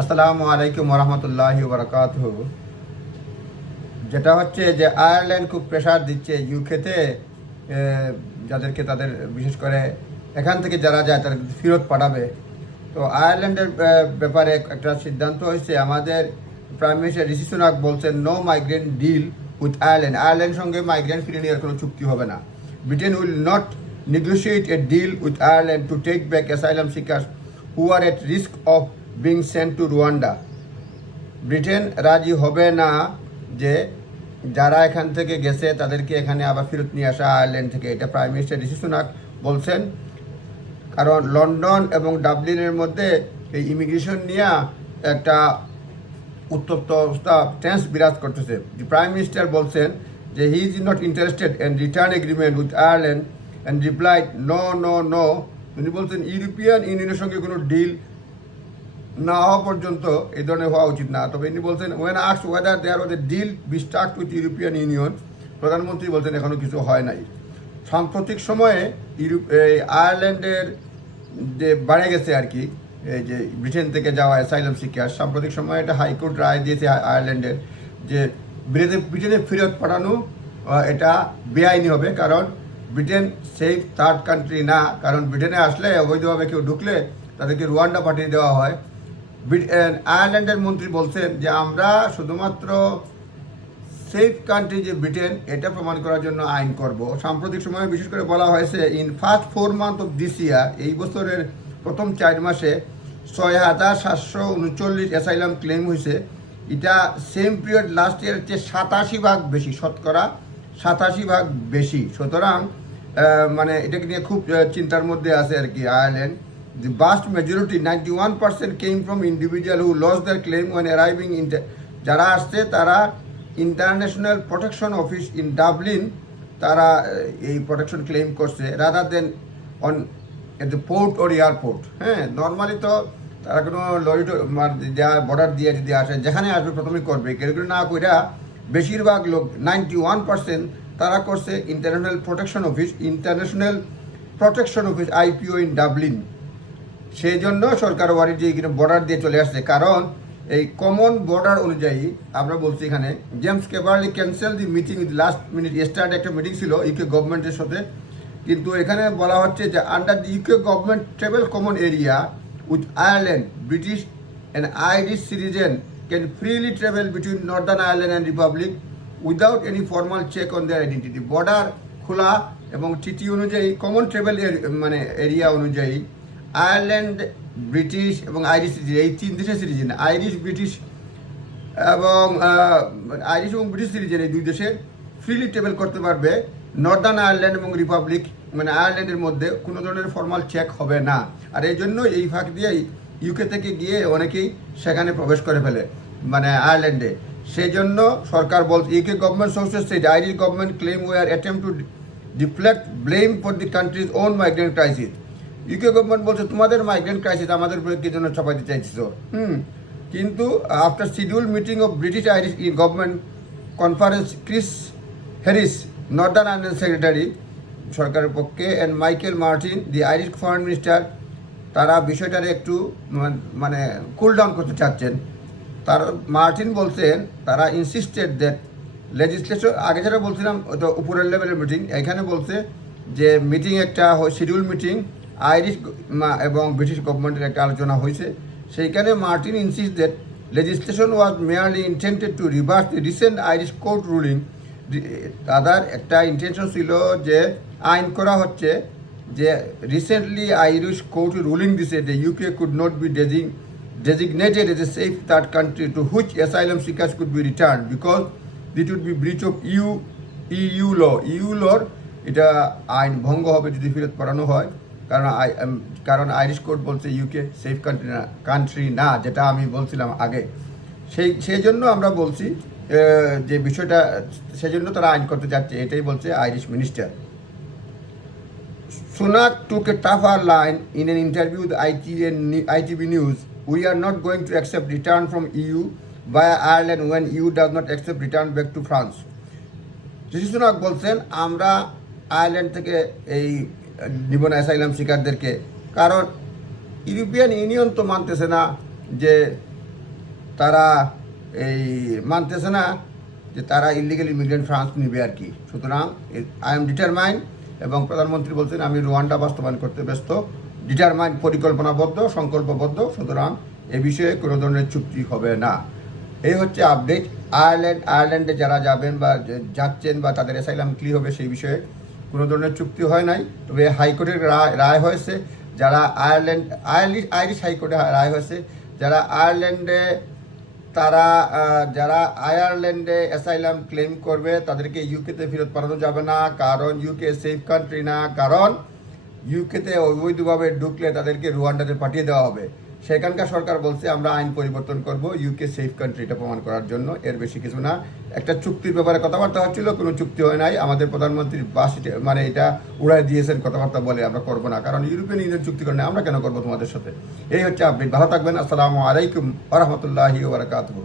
আসসালামু আলাইকুম রহমতুল্লাহি বরকাত যেটা হচ্ছে যে আয়ারল্যান্ড খুব প্রেশার দিচ্ছে ইউকেতে যাদেরকে তাদের বিশেষ করে এখান থেকে যারা যায় তাদের ফেরত পাঠাবে। তো আয়ারল্যান্ডের ব্যাপারে একটা সিদ্ধান্ত হয়েছে, আমাদের প্রাইম মিনিস্টার ঋষি সুনাক বলছেন no migrant deal with Ireland Ireland সঙ্গে মাইগ্রেন্ট ফিরে নেওয়ার কোনো চুক্তি হবে না। Britain will not negotiate a deal with Ireland to take back asylum seekers who are at risk of being sent to Rwanda Britain রাজি হবে না যে যারা এখান থেকে গেছে তাদেরকে এখানে আবার ফেরত নিয়ে আসা আয়ারল্যান্ড থেকে। এটা প্রাইম মিনিস্টার ঋষি সুনাক বলছেন। কারণ লন্ডন এবং ডাবলিনের মধ্যে এই ইমিগ্রেশন নিয়ে একটা উত্তপ্ত অবস্থা টেন্স বিরাজ করতেছে। প্রাইম মিনিস্টার বলছেন যে he is not interested in return agreement with Ireland and replied no no no উনি বলছেন ইউরোপিয়ান ইউনিয়নের সঙ্গে কোনো ডিল না হওয়া পর্যন্ত এই ধরনের হওয়া উচিত না। তবে ইনি বলছেন when আক্স whether there a deal be start with European Union প্রধানমন্ত্রী বলছেন এখনও কিছু হয় নাই। সাম্প্রতিক সময়ে ইউরোপ আয়ারল্যান্ডের যে বাড়ে গেছে আর কি, এই যে ব্রিটেন থেকে যাওয়া অ্যাসাইলাম শিক্ষা, সাম্প্রতিক সময়ে একটা হাইকোর্ট রায় দিয়েছে আয়ারল্যান্ডের যে ব্রিটেনে ব্রিটেনে ফেরত পাঠানো এটা বেআইনি হবে কারণ ব্রিটেন সেফ থার্ড কান্ট্রি না। কারণ ব্রিটেনে আসলে অবৈধভাবে কেউ ঢুকলে তাদেরকে রুয়ান্ডা পাঠিয়ে দেওয়া হয়। আয়ারল্যান্ডের মন্ত্রী বলছেন যে, আমরা শুধুমাত্র সেফ কান্ট্রি যে ব্রিটেন, এটা প্রমাণ করার জন্য আইন করব। সাম্প্রতিক সময়ে বিশেষ করে বলা হয়েছে, in first four month of this year, এই বছরের প্রথম চার মাসে ছয় হাজার সাতশো উনচল্লিশ অ্যাসাইলাম ক্লেম হয়েছে। এটা সেম পিরিয়ড লাস্ট ইয়ার চেয়ে সাতাশি ভাগ বেশি, শতকরা সাতাশি ভাগ বেশি। সুতরাং মানে এটাকে নিয়ে খুব চিন্তার মধ্যে আছে আর কি Ireland. The vast majority, 91% came from individual who lost their claim when arriving in যারা আসছে তারা international protection office in Dublin তারা এই প্রোটেকশন ক্লেম করছে rather then on at the port or airport হ্যাঁ নর্মালি তো তারা কোনো লরি যা বর্ডার দিয়ে যদি আসে যেখানে আসবে প্রথমে করবে। কেউ কেউ না কইরা বেশিরভাগ লোক নাইনটি ওয়ান পার্সেন্ট তারা করছে international protection office international protection office IPO in Dublin সেই জন্য সরকার ওয়ারি যে এখানে বর্ডার দিয়ে চলে আসছে, কারণ এই কমন বর্ডার অনুযায়ী আমরা বলছি এখানে James Cleverly cancel the meeting last minute start একটা মিটিং ছিল ইউকে গভর্নমেন্টের সাথে, কিন্তু এখানে বলা হচ্ছে যে under the UK government travel common area with Ireland British and Irish citizen can freely travel between Northern Ireland and Republic without any formal check on their identity border খোলা এবং টিটি অনুযায়ী কমন ট্রাভেল মানে area অনুযায়ী Ireland, British এবং Irish citizen এই তিন দেশের citizen Irish, British এবং আইরিশ এবং ব্রিটিশ সিটিজেন এই দুই দেশে ফ্রিলি ট্রাভেল করতে পারবে। নর্দার্ন আয়ারল্যান্ড এবং রিপাবলিক মানে আয়ারল্যান্ডের মধ্যে কোনো ধরনের ফর্মাল চেক হবে না। আর এই জন্য এই ফাঁক দিয়েই ইউকে থেকে গিয়ে অনেকেই সেখানে প্রবেশ করে ফেলে মানে আয়ারল্যান্ডে। সেই জন্য সরকার বলছে ইউকে গভর্নমেন্ট সোর্সেস সেই Irish government claim were attempt to deflect blame for the country's own migrant crisis UK government বলছে তোমাদের মাইগ্রেন্ট ক্রাইসিস আমাদের উপরে কি জন্য চাপাইতে চাইছো হুম। কিন্তু after schedule meeting of British Irish government conference Chris Harris Northern Ireland secretary সরকারের পক্ষে and Michael Martin the Irish foreign minister তারা বিষয়টারে একটু মানে কুল ডাউন করতে চাচ্ছেন। তার মার্টিন বলছেন তারা ইনসিস্টেড দ্যাট লেজিসলেশন আগে যেটা বলছিলাম ওটা উপরের লেভেলের মিটিং এখানে বলছে যে মিটিং একটা শিডিউল মিটিং আইরিশ এবং ব্রিটিশ গভর্নমেন্টের একটা আলোচনা হয়েছে। সেইখানে Martin insists that legislation was merely intended to reverse the recent Irish court ruling দাদার একটা ইন্টেনশন ছিল যে আইন করা হচ্ছে যে রিসেন্টলি আইরিশ কোর্ট রুলিং দিছে যে UK could not be ডেজিং designated as a safe third country to which asylum seekers could be return because that would be breach of EU EU law EU law এটা আইন ভঙ্গ হবে যদি ফেরত পড়ানো হয়। কারণ কারণ আইরিশ কোর্ট বলছে ইউকে সেফ কান্ট্রি না কান্ট্রি না, যেটা আমি বলছিলাম আগে। সেই সেই জন্য আমরা বলছি যে বিষয়টা, সেই জন্য তারা আইন করতে যাচ্ছে, এটাই বলছে Irish minister. Sunak took a tougher line in an interview with ITN ITV news we are not going to accept return from EU by Ireland when EU does not accept return back to France Rishi Sunak বলছেন, আমরা Ireland থেকে এই নিব না asylum শিকারদেরকে। কারণ European union তো মানতেছে না যে তারা এই মানতেছে না যে তারা ইলিগেল ইমিগ্রেন্ট ফ্রান্স নিবে আর কি। সুতরাং আই এম ডিটারমাইন এবং প্রধানমন্ত্রী বলছেন, আমি রুয়ান্ডা বাস্তবায়ন করতে ব্যস্ত। ডিটারমাইন পরিকল্পনাবদ্ধ, সংকল্পবদ্ধ। সুতরাং এ বিষয়ে কোনো ধরনের চুক্তি হবে না। এই হচ্ছে আপডেট আয়ারল্যান্ড আয়ারল্যান্ডে যারা যাবেন বা যাচ্ছেন বা তাদের অ্যাসাইলাম ক্লি হবে সেই বিষয়ে কোনো ধরনের চুক্তি হয় নাই। তবে হাইকোর্টের রায় রায় হয়েছে যারা আয়ারল্যান্ড আয়ারলিশ আইরিশ হাইকোর্টে রায় হয়েছে যারা আয়ারল্যান্ডে, তারা যারা আয়ারল্যান্ডে অ্যাসাইলাম ক্লেম করবে তাদেরকে ইউকেতে ফেরত পাঠানো যাবে না। কারণ ইউকে সেফ কান্ট্রি না। কারণ ইউকেতে অবৈধভাবে ঢুকলে তাদেরকে রুয়ান্ডাতে পাঠিয়ে দেওয়া হবে। সেখানকার সরকার বলছে, আমরা আইন পরিবর্তন করব ইউকে সেফ কান্ট্রিটা প্রমাণ করার জন্য। এর বেশি কিছু না। একটা চুক্তির ব্যাপারে কথাবার্তা হচ্ছিল, কোনো চুক্তি হয় নাই। আমাদের প্রধানমন্ত্রী বাস মানে এটা উড়াই দিয়েছেন কথাবার্তা বলে আমরা করব না, কারণ ইউরোপিয়ান ইউনিয়ন চুক্তি করে আমরা কেন করব তোমাদের সাথে? এই হচ্ছে আপনি ভালো থাকবেন, আসসালামু আলাইকুম আরহামতুল্লাহি রহমতুল্লাহি ওবরাকাতুহু